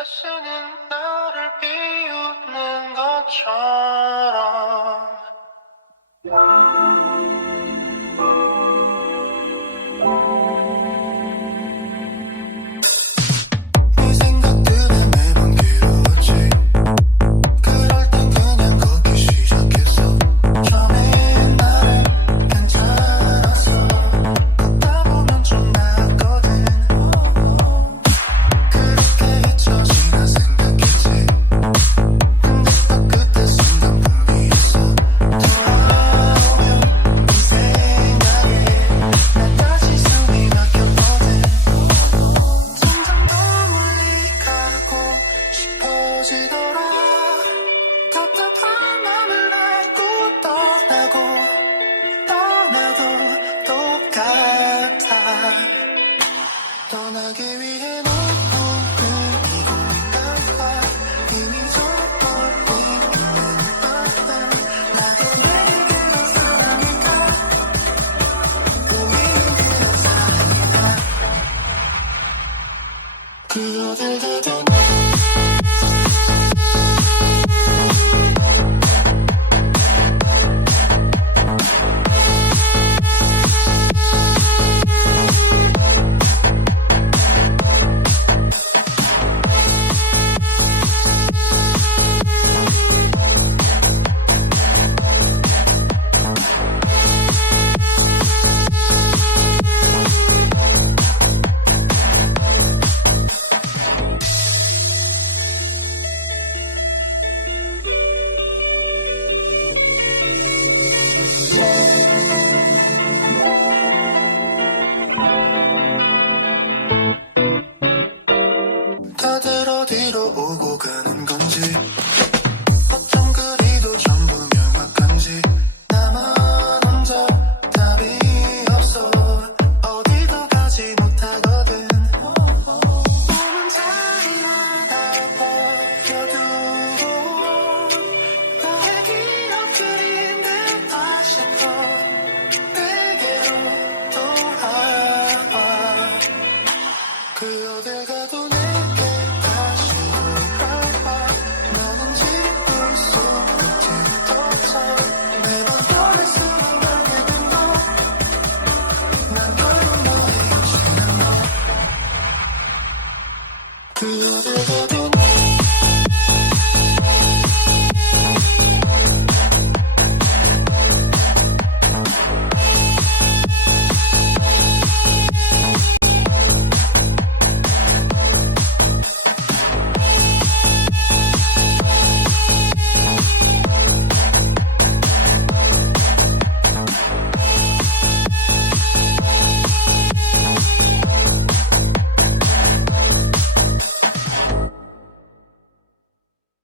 애쓰는 나를 비웃는 것처럼 싶어지더라. 답답한 맘을 안고 떠나고 떠나도 똑같아. 떠나기 위해 너무는 이 공간과 이미 저 멀리 있는 바다 나도 내게 사랑이다 우리는 그런 사이다 그 가는 건지. 어쩜 그리도 전부 명확한지. 나만 혼자 답이 없어. 어디도 가지 못하거든. 오는 자리마다 버겨두고 나의 기억들이 내 다시 또 내게로 돌아와. 그 어딜 Thank you.